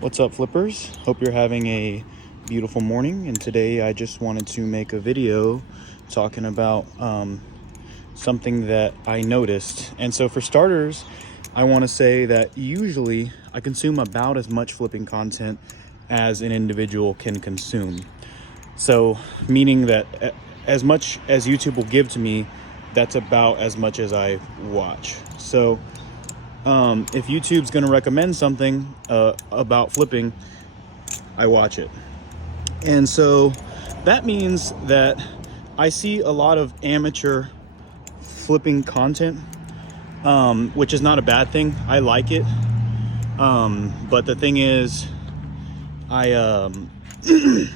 What's up, flippers? Hope you're having a beautiful morning. And today I just wanted to make a video talking about something that I noticed. And so for starters, I want to say that usually I consume about as much flipping content as an individual can consume. So meaning that as much as YouTube will give to me, that's about as much as I watch. So if YouTube's going to recommend something about flipping, I watch it. And so that means that I see a lot of amateur flipping content, which is not a bad thing. I like it. But the thing is, what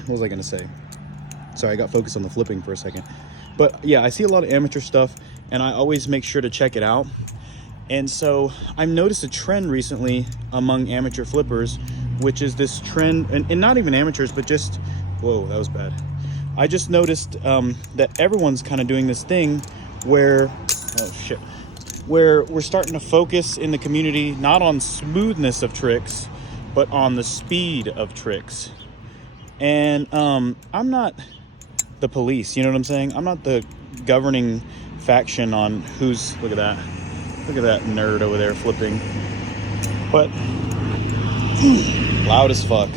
was I going to say? Sorry, I got focused on the flipping for a second. But yeah, I see a lot of amateur stuff, and I always make sure to check it out. And so I've noticed a trend recently among amateur flippers, which is this trend, and not even amateurs, but just, whoa, that was bad. I just noticed that everyone's kind of doing this thing where, where we're starting to focus in the community, not on smoothness of tricks, but on the speed of tricks. And I'm not the police, you know what I'm saying? I'm not the governing faction on who's, look at that nerd over there flipping. But loud as fuck.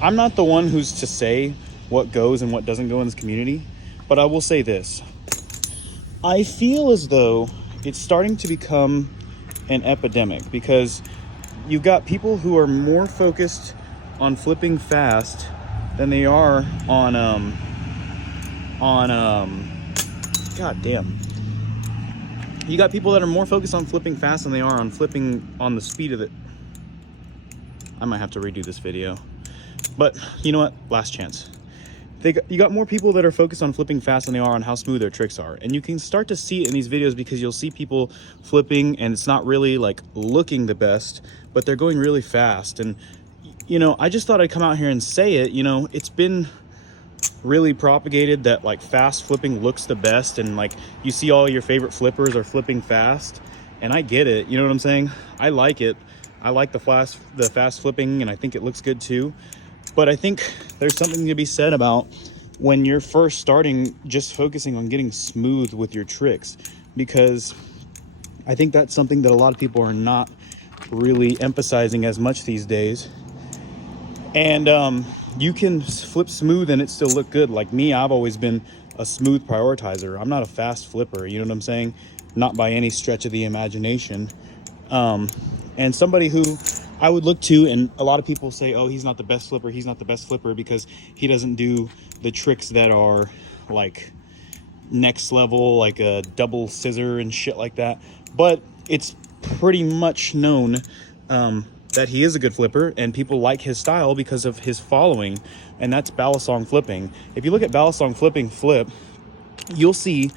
I'm not the one who's to say what goes and what doesn't go in this community, but I will say this. I feel as though it's starting to become an epidemic because you've got people who are more focused on flipping fast than they are on god damn. You got people that are more focused on flipping fast than they are on flipping on the speed of it. I might have to redo this video. But you know what? Last chance. You got more people that are focused on flipping fast than they are on how smooth their tricks are. And you can start to see it in these videos because you'll see people flipping and it's not really like looking the best, but they're going really fast. And, you know, I just thought I'd come out here and say it. You know, it's been really propagated that like fast flipping looks the best, and like you see all your favorite flippers are flipping fast, and I get it, you know what I'm saying? I like it. I like the fast flipping, and I think it looks good too. But I think there's something to be said about when you're first starting, just focusing on getting smooth with your tricks, because I think that's something that a lot of people are not really emphasizing as much these days. And you can flip smooth and it still look good. Like me, I've always been a smooth prioritizer. I'm not a fast flipper, you know what I'm saying? Not by any stretch of the imagination. And somebody who I would look to, and a lot of people say, oh, he's not the best flipper because he doesn't do the tricks that are like next level, like a double scissor and shit like that. But it's pretty much known that he is a good flipper, and people like his style because of his following, and that's balisong flipping. If you look at balisong flipping flip, you'll see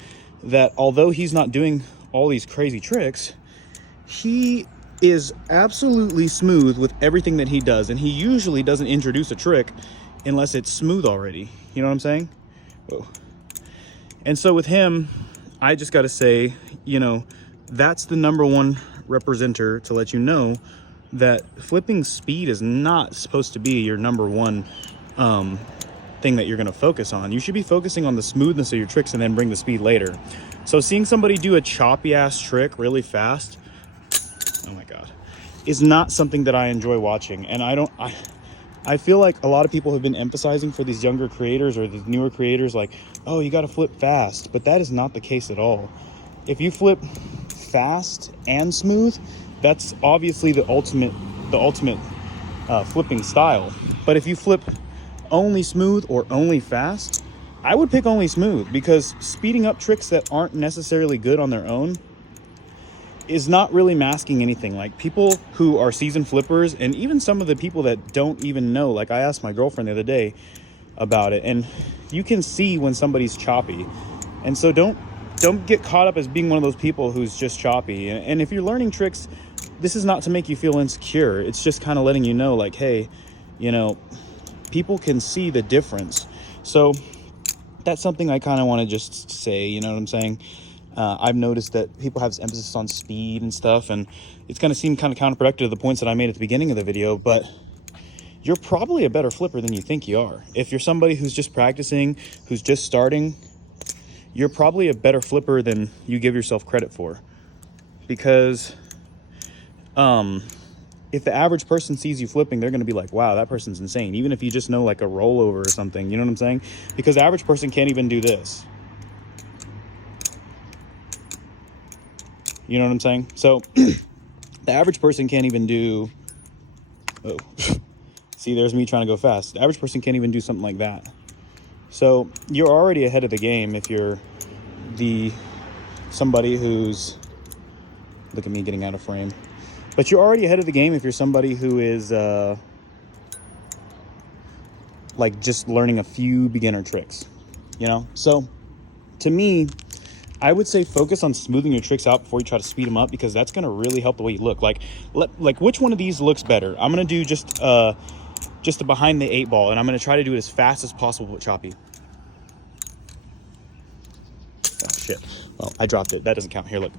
that although he's not doing all these crazy tricks, he is absolutely smooth with everything that he does, and he usually doesn't introduce a trick unless it's smooth already. You know what I'm saying? Whoa. And so with him, I just got to say, you know, that's the number one representer to let you know that flipping speed is not supposed to be your number one thing that you're going to focus on. You should be focusing on the smoothness of your tricks and then bring the speed later. So seeing somebody do a choppy ass trick really fast, oh my god, is not something that I enjoy watching. And I feel like a lot of people have been emphasizing for these younger creators or these newer creators, like, oh, you got to flip fast, but that is not the case at all. If you flip fast and smooth, that's obviously the ultimate flipping style. But if you flip only smooth or only fast, I would pick only smooth, because speeding up tricks that aren't necessarily good on their own is not really masking anything. Like people who are seasoned flippers, and even some of the people that don't even know, like I asked my girlfriend the other day about it, and you can see when somebody's choppy. And so don't get caught up as being one of those people who's just choppy. And if you're learning tricks, this is not to make you feel insecure. It's just kind of letting you know, like, hey, you know, people can see the difference. So that's something I kind of want to just say, you know what I'm saying? I've noticed that people have this emphasis on speed and stuff, and it's going to seem kind of counterproductive to the points that I made at the beginning of the video, but you're probably a better flipper than you think you are. If you're somebody who's just practicing, who's just starting, you're probably a better flipper than you give yourself credit for. Because if the average person sees you flipping, they're going to be like, wow, that person's insane. Even if you just know like a rollover or something, you know what I'm saying? Because the average person can't even do this. You know what I'm saying? So the average person can't even do, oh, see, there's me trying to go fast. The average person can't even do something like that. So you're already ahead of the game if you're somebody who's, look at me getting out of frame. But you're already ahead of the game if you're somebody who is like just learning a few beginner tricks, you know? So to me, I would say focus on smoothing your tricks out before you try to speed them up, because that's going to really help the way you look. Like which one of these looks better? I'm going to do just a behind the 8-ball, and I'm going to try to do it as fast as possible with choppy. Oh, shit. Well, I dropped it. That doesn't count. Here, look.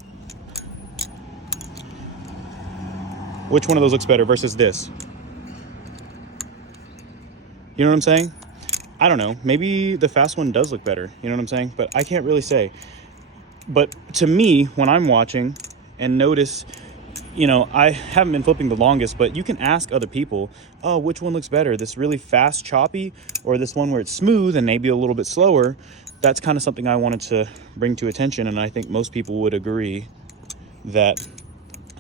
Which one of those looks better versus this? You know what I'm saying? I don't know. Maybe the fast one does look better. You know what I'm saying? But I can't really say. But to me, when I'm watching and notice, you know, I haven't been flipping the longest, but you can ask other people, oh, which one looks better? This really fast, choppy, or this one where it's smooth and maybe a little bit slower? That's kind of something I wanted to bring to attention. And I think most people would agree that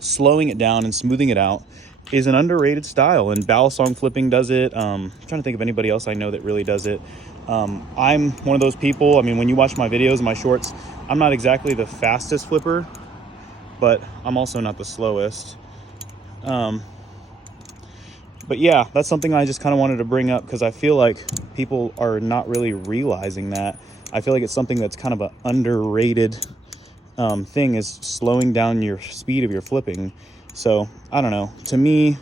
slowing it down and smoothing it out is an underrated style, and balisong flipping does it. I'm trying to think of anybody else I know that really does it. I'm one of those people. I mean, when you watch my videos and my shorts, I'm not exactly the fastest flipper, but I'm also not the slowest. But yeah, that's something I just kind of wanted to bring up, because I feel like people are not really realizing that. I feel like it's something that's kind of an underrated thing, is slowing down your speed of your flipping. So I don't know, to me,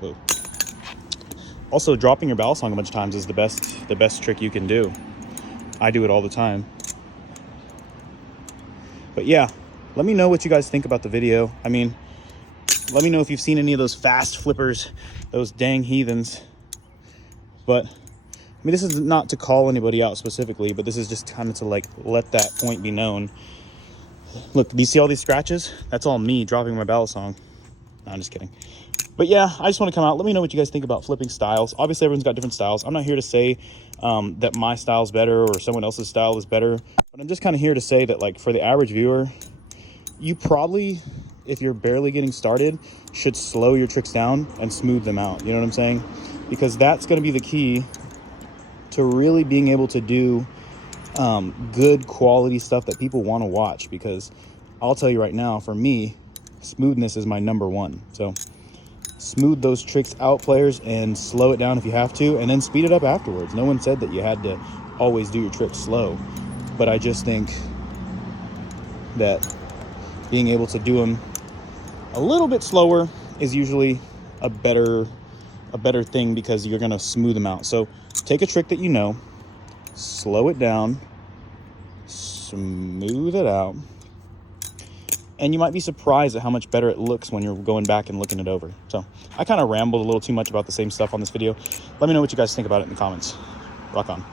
whoa. Also dropping your balisong a bunch of times is the best trick you can do. I do it all the time. But yeah, let me know what you guys think about the video. I mean, let me know if you've seen any of those fast flippers, those dang heathens. But I mean, this is not to call anybody out specifically, but this is just kind of to like let that point be known. Look, do you see all these scratches? That's all me dropping my balisong. No, I'm just kidding. But yeah, I just want to come out. Let me know what you guys think about flipping styles. Obviously, everyone's got different styles. I'm not here to say that my style's better or someone else's style is better. But I'm just kind of here to say that, like, for the average viewer, you probably, if you're barely getting started, should slow your tricks down and smooth them out. You know what I'm saying? Because that's going to be the key to really being able to do good quality stuff that people want to watch. Because I'll tell you right now, for me, smoothness is my number one. So smooth those tricks out, players, and slow it down if you have to, and then speed it up afterwards. No one said that you had to always do your tricks slow, but I just think that being able to do them a little bit slower is usually a better thing, because you're going to smooth them out. So take a trick that you know, slow it down, smooth it out, and you might be surprised at how much better it looks when you're going back and looking it over. So I kind of rambled a little too much about the same stuff on this video. Let me know what you guys think about it in the comments. Rock on.